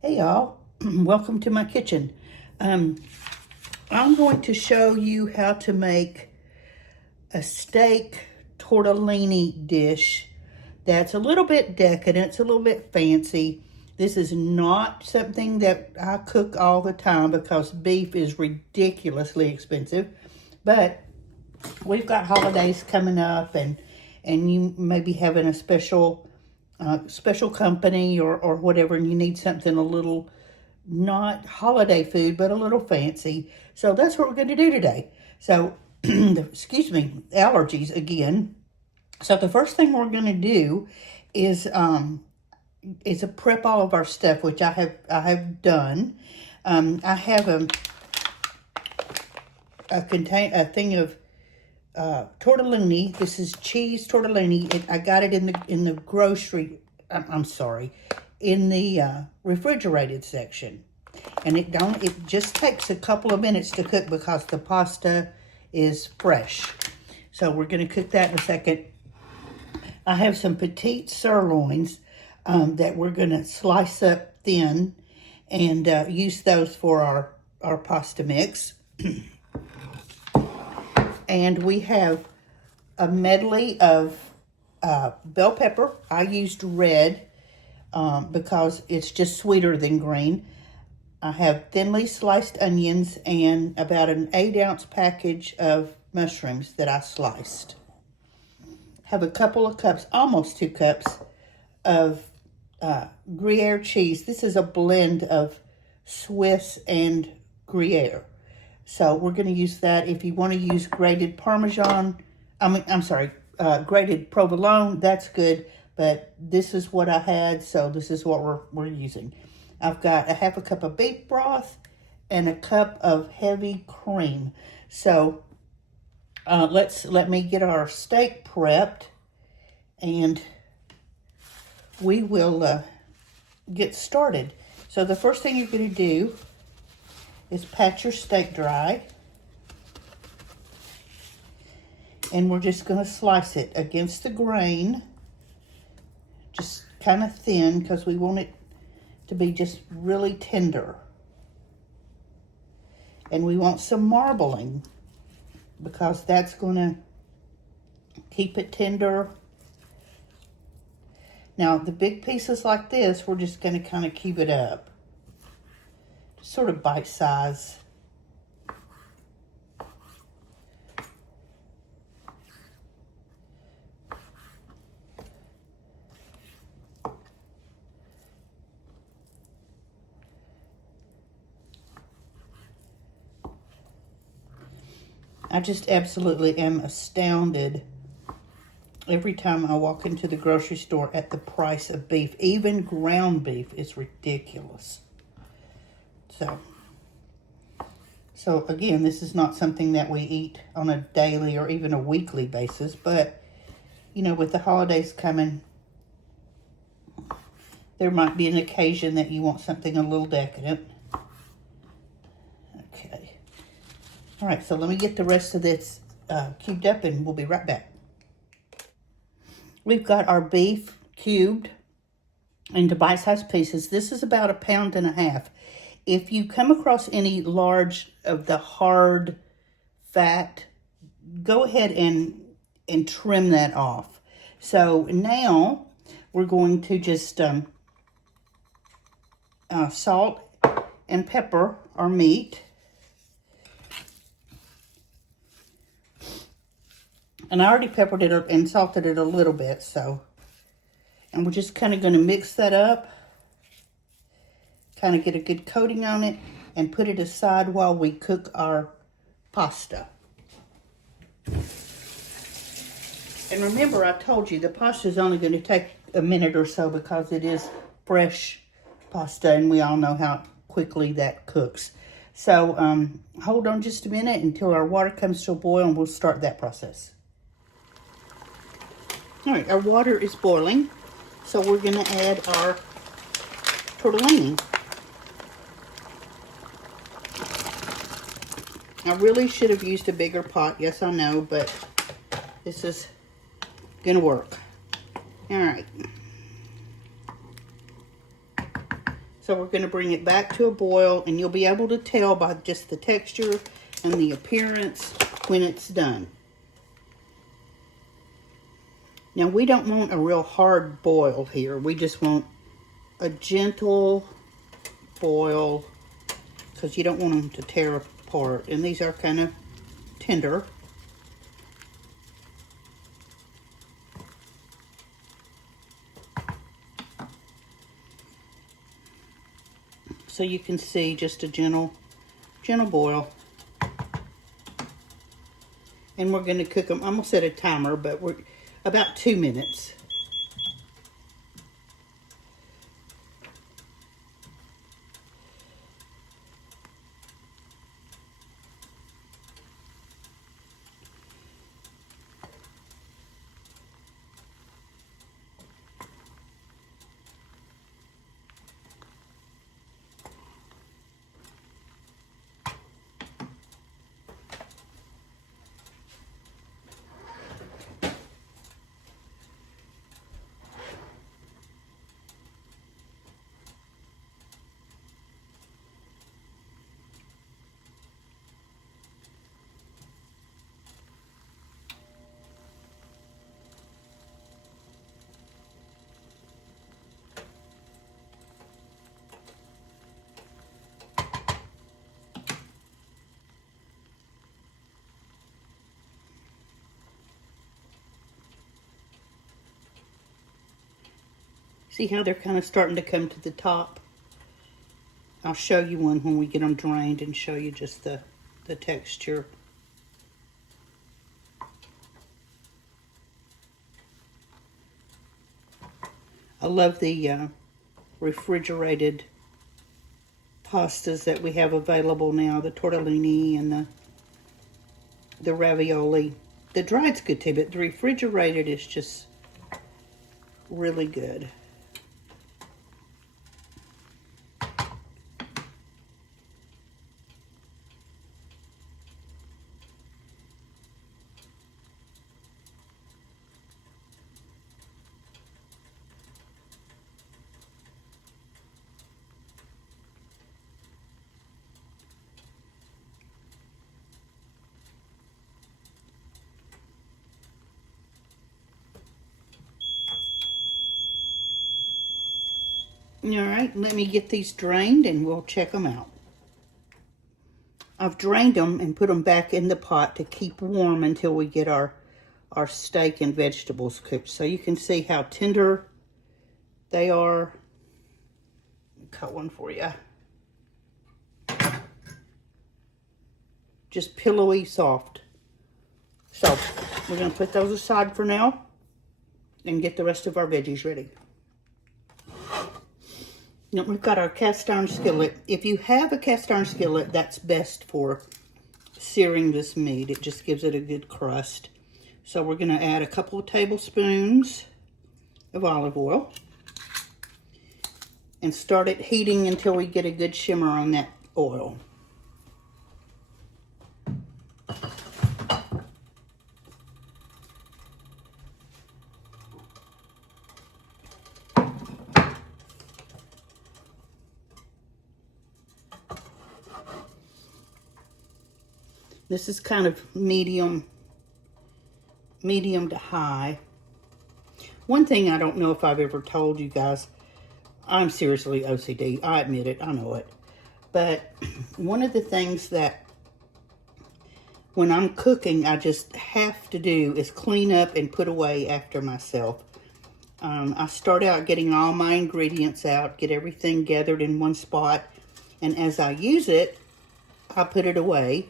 Hey y'all, welcome to my kitchen. I'm going to show you how to make a steak tortellini dish that's a little bit decadent, it's a little bit fancy. This is not something that I cook all the time because beef is ridiculously expensive, but we've got holidays coming up and you may be having a special company or whatever, and you need something a little not holiday food, but a little fancy. So that's what we're going to do today. So, excuse me, allergies again. So the first thing we're going to do is prep all of our stuff, which I have done. I have a thing of tortellini. This is cheese tortellini. I got it in the grocery. I'm sorry, in the refrigerated section, and it just takes a couple of minutes to cook because the pasta is fresh. So we're going to cook that in a second. I have some petite sirloins that we're going to slice up thin and use those for our pasta mix. And we have a medley of bell pepper. I used red because it's just sweeter than green. I have thinly sliced onions and about an 8-ounce package of mushrooms that I sliced. Have a couple of cups, almost 2 cups of Gruyere cheese. This is a blend of Swiss and Gruyere. So we're going to use that. If you want to use grated Parmesan, grated provolone, that's good. But this is what I had, so this is what we're using. I've got a half a cup of beef broth and a cup of heavy cream. So let me get our steak prepped, and we will get started. So the first thing you're going to do is pat your steak dry, and we're just going to slice it against the grain, just kind of thin because we want it to be just really tender. And we want some marbling because that's going to keep it tender. Now the big pieces like this, we're just going to kind of cube it up, sort of bite size. I just absolutely am astounded every time I walk into the grocery store at the price of beef. Even ground beef is ridiculous. So again, this is not something that we eat on a daily or even a weekly basis, but you know, with the holidays coming, there might be an occasion that you want something a little decadent. Okay. All right, so let me get the rest of this cubed up and we'll be right back. We've got our beef cubed into bite-sized pieces. This is about 1.5 pounds. If you come across any large of the hard fat, go ahead and trim that off. So now we're going to just salt and pepper our meat. And I already peppered it and salted it a little bit, so. And we're just kind of going to mix that up, kind of get a good coating on it, and put it aside while we cook our pasta. And remember, I told you the pasta is only going to take a minute or so because it is fresh pasta, and we all know how quickly that cooks. So hold on just a minute until our water comes to a boil, and we'll start that process. All right, our water is boiling, so we're going to add our tortellini. I really should have used a bigger pot. Yes, I know, but this is going to work. All right. So we're going to bring it back to a boil, and you'll be able to tell by just the texture and the appearance when it's done. Now, we don't want a real hard boil here. We just want a gentle boil because you don't want them to tear apart. And these are kind of tender. So you can see just a gentle boil. And we're going to cook them. I'm going to set a timer, but we're about 2 minutes. See how they're kind of starting to come to the top? I'll show you one when we get them drained and show you just the texture. I love the refrigerated pastas that we have available now, the tortellini and the ravioli. The dried's good too, but the refrigerated is just really good. All right, let me get these drained and we'll check them out. I've drained them and put them back in the pot to keep warm until we get our steak and vegetables cooked. So you can see how tender they are. Cut one for you. Just pillowy soft. So we're going to put those aside for now and get the rest of our veggies ready. Now we've got our cast iron skillet. If you have a cast iron skillet, that's best for searing this meat. It just gives it a good crust. So we're going to add a couple of tablespoons of olive oil and start it heating until we get a good shimmer on that oil. This is kind of medium to high. One thing I don't know if I've ever told you guys, I'm seriously OCD. I admit it, I know it. But one of the things that when I'm cooking, I just have to do is clean up and put away after myself. I start out getting all my ingredients out, get everything gathered in one spot. And as I use it, I put it away.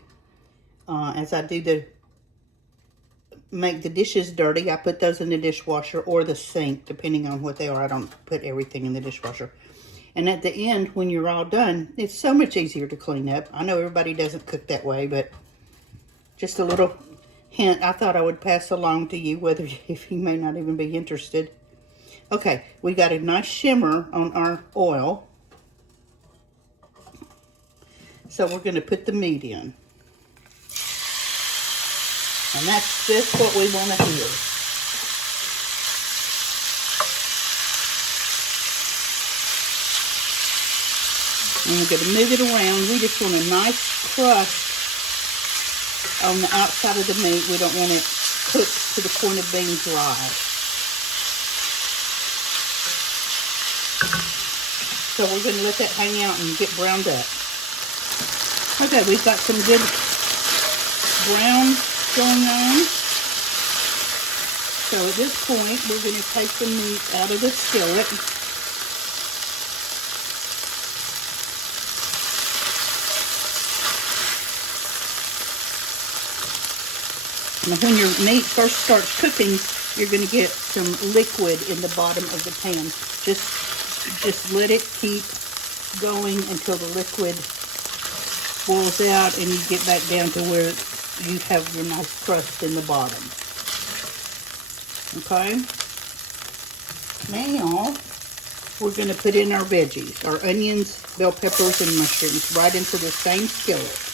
As I do make the dishes dirty, I put those in the dishwasher or the sink, depending on what they are. I don't put everything in the dishwasher. And at the end, when you're all done, it's so much easier to clean up. I know everybody doesn't cook that way, but just a little hint I thought I would pass along to you, whether if you may not even be interested. Okay, we got a nice shimmer on our oil. So we're going to put the meat in. And that's just what we want to hear. And we're going to move it around. We just want a nice crust on the outside of the meat. We don't want it cooked to the point of being dry. So we're going to let that hang out and get browned up. Okay, we've got some good brown going on. So at this point, we're going to take the meat out of the skillet. Now when your meat first starts cooking, you're going to get some liquid in the bottom of the pan. Just let it keep going until the liquid boils out and you get back down to where you have your nice crust in the bottom. Okay? Now, we're going to put in our veggies, our onions, bell peppers, and mushrooms right into the same skillet.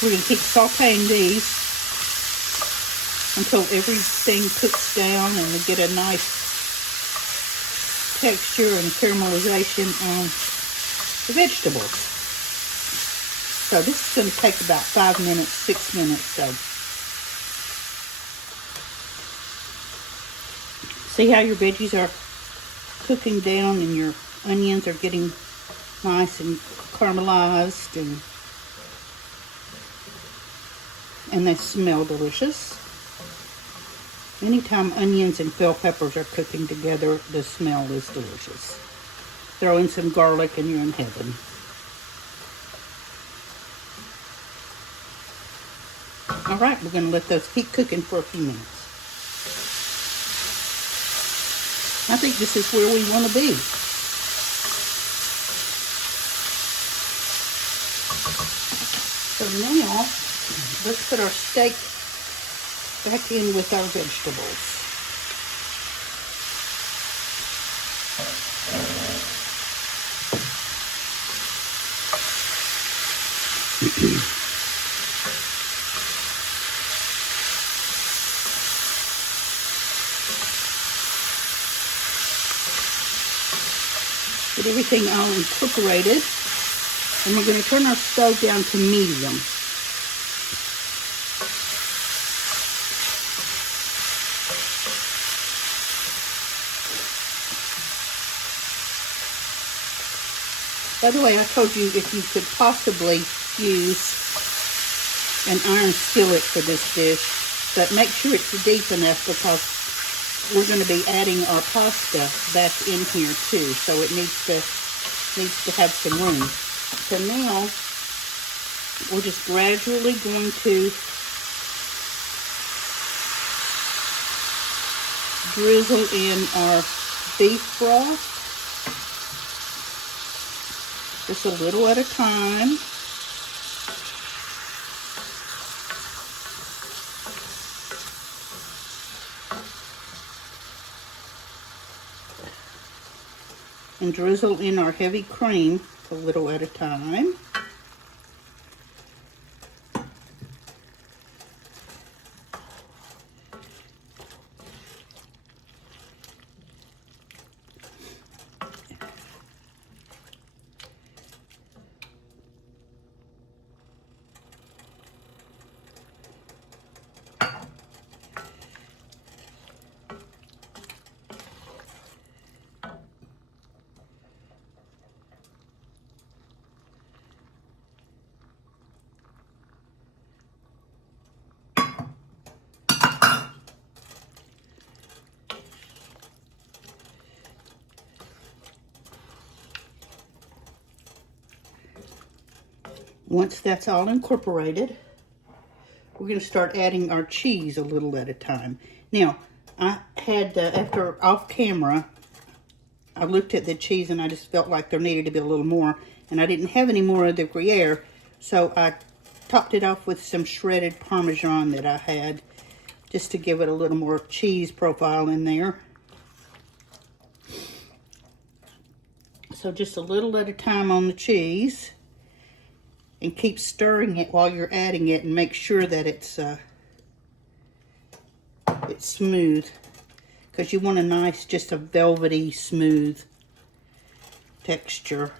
We're going to keep sauteing these until everything cooks down and we get a nice texture and caramelization on the vegetables. So this is going to take about 5 minutes, 6 minutes. So see how your veggies are cooking down and your onions are getting nice and caramelized and they smell delicious. Anytime onions and bell peppers are cooking together, the smell is delicious. Throw in some garlic and you're in heaven. All right, we're going to let those keep cooking for a few minutes. I think this is where we want to be. So now, let's put our steak back in with our vegetables. Get everything all incorporated, and we're going to turn our stove down to medium. By the way, I told you if you could possibly use an iron skillet for this dish, but make sure it's deep enough because we're going to be adding our pasta back in here too, so it needs to have some room. So now we're just gradually going to drizzle in our beef broth. Just a little at a time. And drizzle in our heavy cream a little at a time. Once that's all incorporated, we're going to start adding our cheese a little at a time. Now, I had, after off camera, I looked at the cheese and I just felt like there needed to be a little more. And I didn't have any more of the Gruyere, so I topped it off with some shredded Parmesan that I had, just to give it a little more cheese profile in there. So just a little at a time on the cheese. And keep stirring it while you're adding it, and make sure that it's smooth, because you want a nice, just a velvety, smooth texture.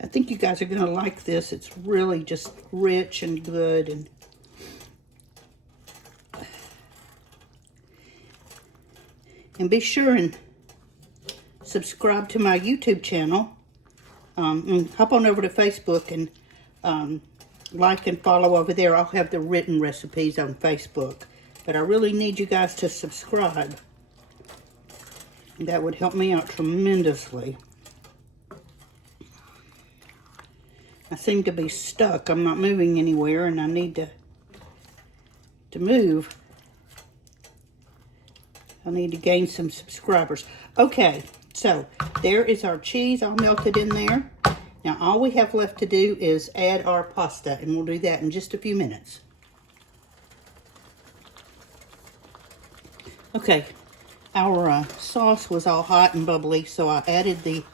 I think you guys are going to like this. It's really just rich and good. And be sure and subscribe to my YouTube channel. And hop on over to Facebook and like and follow over there. I'll have the written recipes on Facebook. But I really need you guys to subscribe. That would help me out tremendously. I seem to be stuck. I'm not moving anywhere, and I need to move. I need to gain some subscribers. Okay, so there is our cheese all melted in there. Now all we have left to do is add our pasta, and we'll do that in just a few minutes. Okay, our sauce was all hot and bubbly, so I added the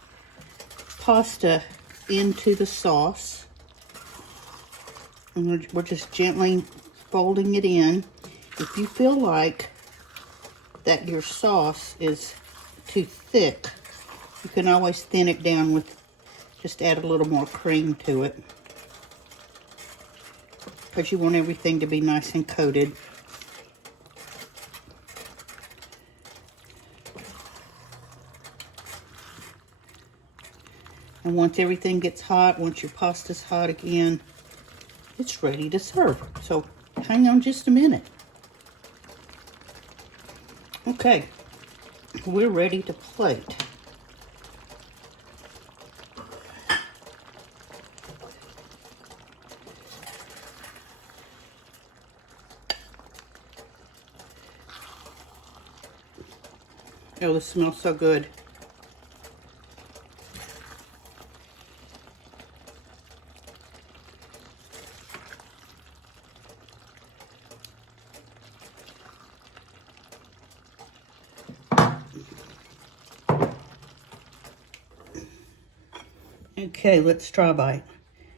pasta into the sauce, and we're just gently folding it in. If you feel like that your sauce is too thick, you can always thin it down with, just add a little more cream to it, because you want everything to be nice and coated. And once everything gets hot, once your pasta's hot again, it's ready to serve. So hang on just a minute. Okay, we're ready to plate. Oh, this smells so good. Okay, let's try a bite.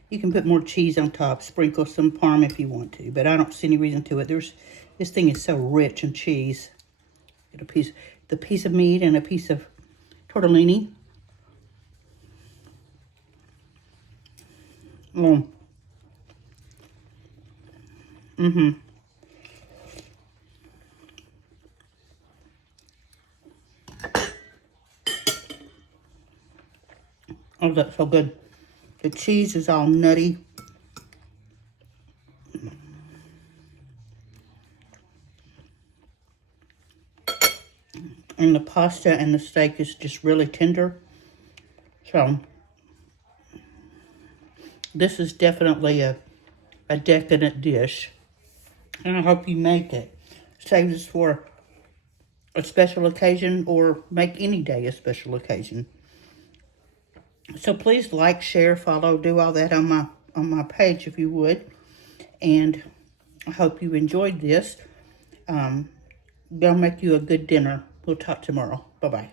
You can put more cheese on top, sprinkle some parm if you want to, but I don't see any reason to it. This thing is so rich in cheese. Get the piece of meat and a piece of tortellini. Oh, that's so good. The cheese is all nutty. And the pasta and the steak is just really tender. So, this is definitely a decadent dish. And I hope you make it. Save this for a special occasion, or make any day a special occasion. So please like, share, follow, do all that on my page if you would. And I hope you enjoyed this. They'll make you a good dinner. We'll talk tomorrow. Bye-bye.